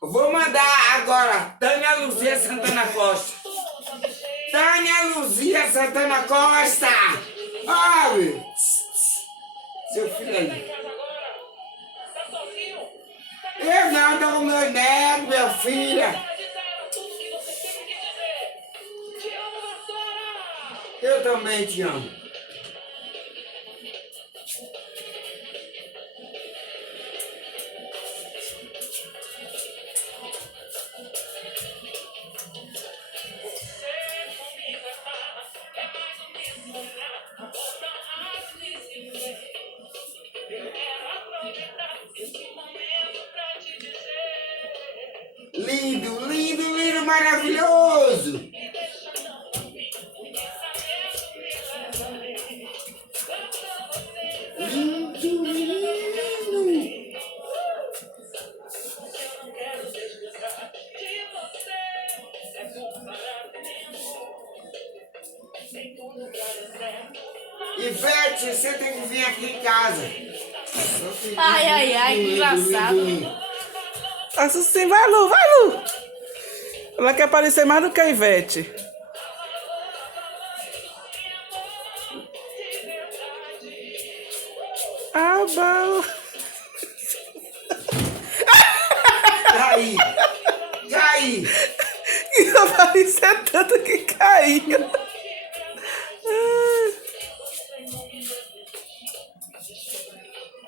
Vou mandar agora, Tânia Luzia Santana Costa. Tânia Luzia Santana Costa! Olha! Seu filho aí. Eu não dou o meu neto, minha filha. Eu também te amo. Lindo, lindo, lindo, maravilhoso! Lindo, lindo! Ivete, você tem que vir aqui em casa. Ai, ai, ai, que engraçado. Assim sim, vai, Lu, vai, Lu. Ela quer parecer mais do que a Ivete. Ah, bom. Cai! Cai! Ia parecer tanto que caía.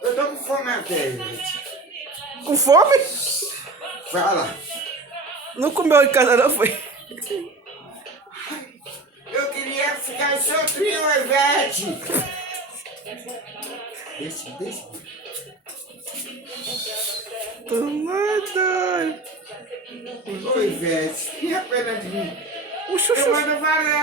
Eu tô com fome até, Ivete. Com fome? Fala. Não comeu em casa, não foi? Eu queria ficar soltinho, Ivete. Deixa. Tomada. Ô, Ivete, tinha pena de mim. O chuchu. Eu mando valer.